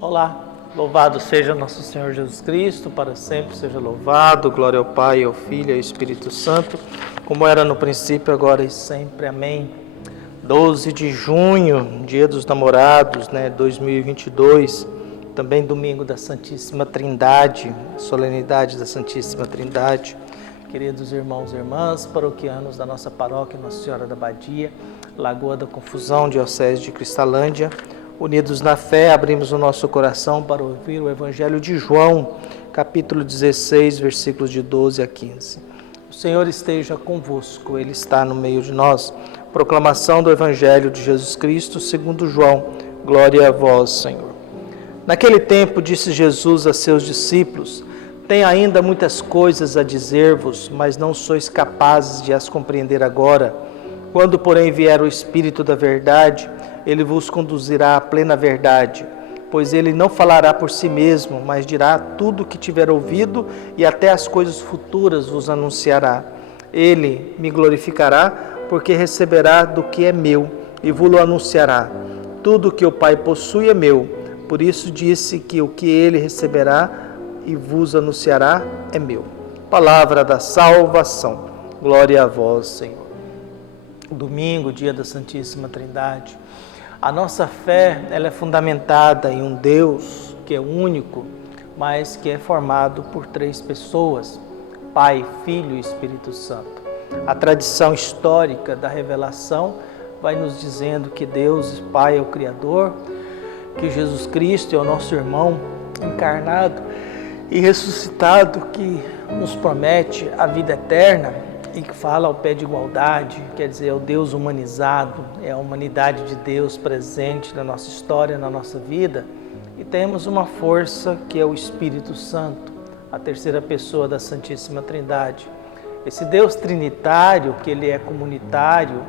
Olá, louvado seja nosso Senhor Jesus Cristo, para sempre seja louvado, glória ao Pai, ao Filho e ao Espírito Santo, como era no princípio, agora e sempre, amém. 12 de junho, dia dos namorados, 2022, também domingo da Santíssima Trindade, solenidade da Santíssima Trindade. Queridos irmãos e irmãs, paroquianos da nossa paróquia Nossa Senhora da Badia, Lagoa da Confusão, Diocese de Cristalândia, unidos na fé, abrimos o nosso coração para ouvir o Evangelho de João, capítulo 16, versículos de 12 a 15. O Senhor esteja convosco, Ele está no meio de nós. Proclamação do Evangelho de Jesus Cristo, segundo João. Glória a vós, Senhor. Naquele tempo disse Jesus a seus discípulos: tenho ainda muitas coisas a dizer-vos, mas não sois capazes de as compreender agora. Quando, porém, vier o Espírito da verdade, ele vos conduzirá à plena verdade, pois ele não falará por si mesmo, mas dirá tudo o que tiver ouvido e até as coisas futuras vos anunciará. Ele me glorificará, porque receberá do que é meu e vos-lo anunciará. Tudo o que o Pai possui é meu, por isso disse que o que ele receberá e vos anunciará é meu. Palavra da salvação. Glória a vós, Senhor. Domingo, dia da Santíssima Trindade. A nossa fé, ela é fundamentada em um Deus que é único, mas que é formado por três pessoas: Pai, Filho e Espírito Santo. A tradição histórica da revelação vai nos dizendo que Deus, Pai, é o Criador, que Jesus Cristo é o nosso irmão encarnado e ressuscitado, que nos promete a vida eterna e que fala ao pé de igualdade, quer dizer, é o Deus humanizado, é a humanidade de Deus presente na nossa história, na nossa vida. E temos uma força que é o Espírito Santo, a terceira pessoa da Santíssima Trindade. Esse Deus trinitário, que ele é comunitário,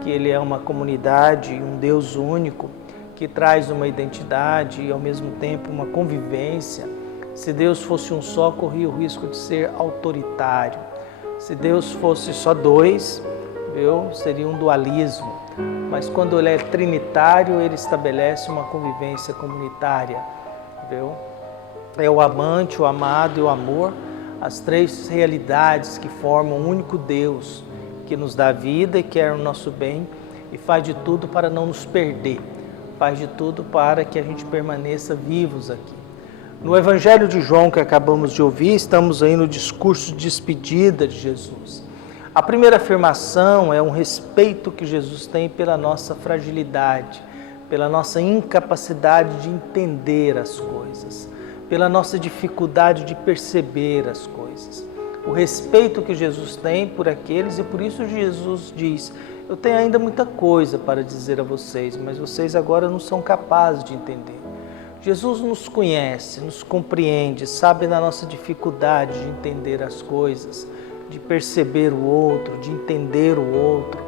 que ele é uma comunidade, um Deus único, que traz uma identidade e ao mesmo tempo uma convivência. Se Deus fosse um só, corria o risco de ser autoritário. Se Deus fosse só dois, seria um dualismo. Mas quando ele é trinitário, ele estabelece uma convivência comunitária. É o amante, o amado e o amor, as três realidades que formam um único Deus, que nos dá vida e quer o nosso bem e faz de tudo para não nos perder, faz de tudo para que a gente permaneça vivos aqui. No Evangelho de João que acabamos de ouvir, estamos aí no discurso de despedida de Jesus. A primeira afirmação é um respeito que Jesus tem pela nossa fragilidade, pela nossa incapacidade de entender as coisas, pela nossa dificuldade de perceber as coisas. O respeito que Jesus tem por aqueles, e por isso Jesus diz: eu tenho ainda muita coisa para dizer a vocês, mas vocês agora não são capazes de entender. Jesus nos conhece, nos compreende, sabe da nossa dificuldade de entender as coisas, de perceber o outro, de entender o outro,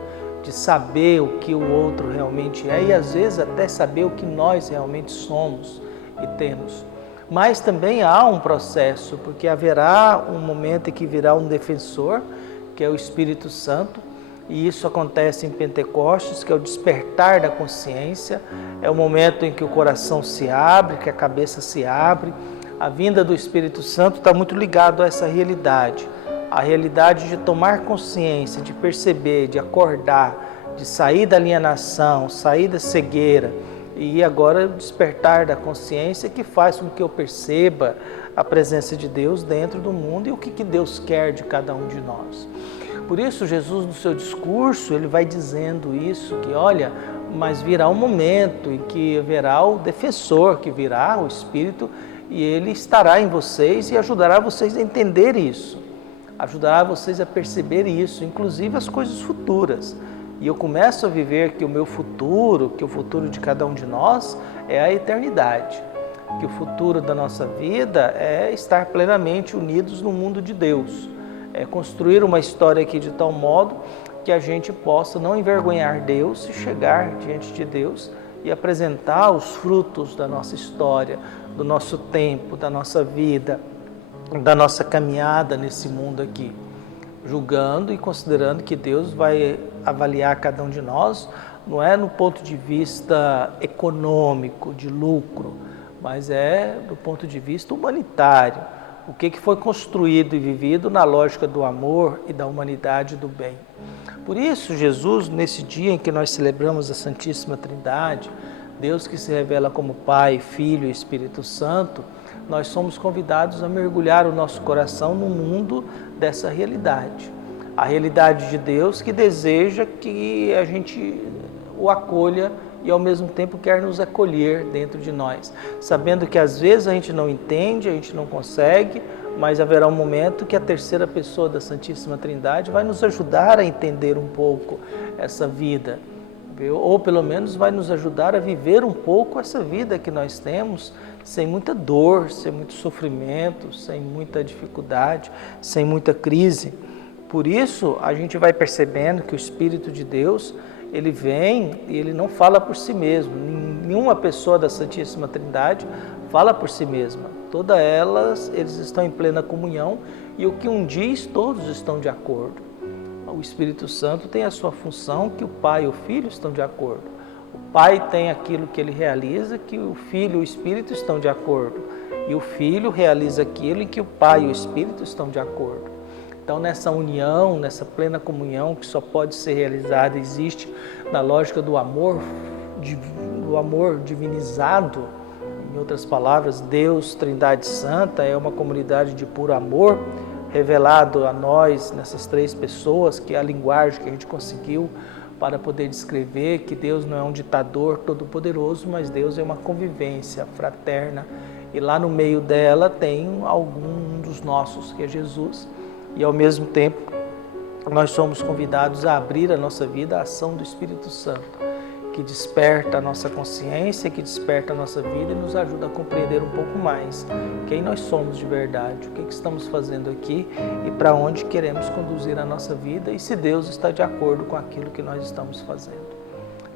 de saber o que o outro realmente é e às vezes até saber o que nós realmente somos e temos. Mas também há um processo, porque haverá um momento em que virá um defensor, que é o Espírito Santo, e isso acontece em Pentecostes, que é o despertar da consciência, é o momento em que o coração se abre, que a cabeça se abre. A vinda do Espírito Santo está muito ligado a essa realidade, a realidade de tomar consciência, de perceber, de acordar, de sair da alienação, sair da cegueira, e agora o despertar da consciência que faz com que eu perceba a presença de Deus dentro do mundo e o que Deus quer de cada um de nós. Por isso, Jesus, no seu discurso, ele vai dizendo isso, que olha, mas virá um momento em que haverá o defensor, que virá o Espírito, e ele estará em vocês e ajudará vocês a entender isso, ajudará vocês a perceber isso, inclusive as coisas futuras. E eu começo a viver que o meu futuro, que o futuro de cada um de nós é a eternidade, que o futuro da nossa vida é estar plenamente unidos no mundo de Deus. É construir uma história aqui de tal modo que a gente possa não envergonhar Deus e chegar diante de Deus e apresentar os frutos da nossa história, do nosso tempo, da nossa vida, da nossa caminhada nesse mundo aqui, julgando e considerando que Deus vai avaliar cada um de nós, não é no ponto de vista econômico, de lucro, mas é do ponto de vista humanitário. O que foi construído e vivido na lógica do amor e da humanidade e do bem. Por isso, Jesus, nesse dia em que nós celebramos a Santíssima Trindade, Deus que se revela como Pai, Filho e Espírito Santo, nós somos convidados a mergulhar o nosso coração no mundo dessa realidade. A realidade de Deus que deseja que a gente o acolha e ao mesmo tempo quer nos acolher dentro de nós, sabendo que às vezes a gente não entende, a gente não consegue, mas haverá um momento que a terceira pessoa da Santíssima Trindade vai nos ajudar a entender um pouco essa vida, ou pelo menos vai nos ajudar a viver um pouco essa vida que nós temos, sem muita dor, sem muito sofrimento, sem muita dificuldade, sem muita crise. Por isso, a gente vai percebendo que o Espírito de Deus, ele vem e ele não fala por si mesmo. Nenhuma pessoa da Santíssima Trindade fala por si mesma. Todas elas, eles estão em plena comunhão e o que um diz, todos estão de acordo. O Espírito Santo tem a sua função que o Pai e o Filho estão de acordo. O Pai tem aquilo que ele realiza, que o Filho e o Espírito estão de acordo. E o Filho realiza aquilo em que o Pai e o Espírito estão de acordo. Então, nessa união, nessa plena comunhão que só pode ser realizada, existe na lógica do amor divinizado. Em outras palavras, Deus, Trindade Santa, é uma comunidade de puro amor, revelado a nós nessas três pessoas, que é a linguagem que a gente conseguiu para poder descrever que Deus não é um ditador todo-poderoso, mas Deus é uma convivência fraterna. E lá no meio dela tem algum dos nossos, que é Jesus. E ao mesmo tempo, nós somos convidados a abrir a nossa vida à ação do Espírito Santo, que desperta a nossa consciência, que desperta a nossa vida e nos ajuda a compreender um pouco mais quem nós somos de verdade, o que estamos fazendo aqui e para onde queremos conduzir a nossa vida e se Deus está de acordo com aquilo que nós estamos fazendo.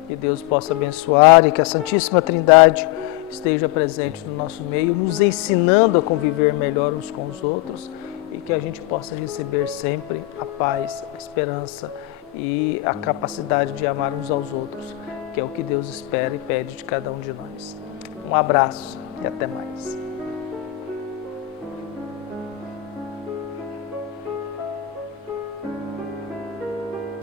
Que Deus possa abençoar e que a Santíssima Trindade esteja presente no nosso meio, nos ensinando a conviver melhor uns com os outros, e que a gente possa receber sempre a paz, a esperança e a capacidade de amar uns aos outros, que é o que Deus espera e pede de cada um de nós. Um abraço e até mais.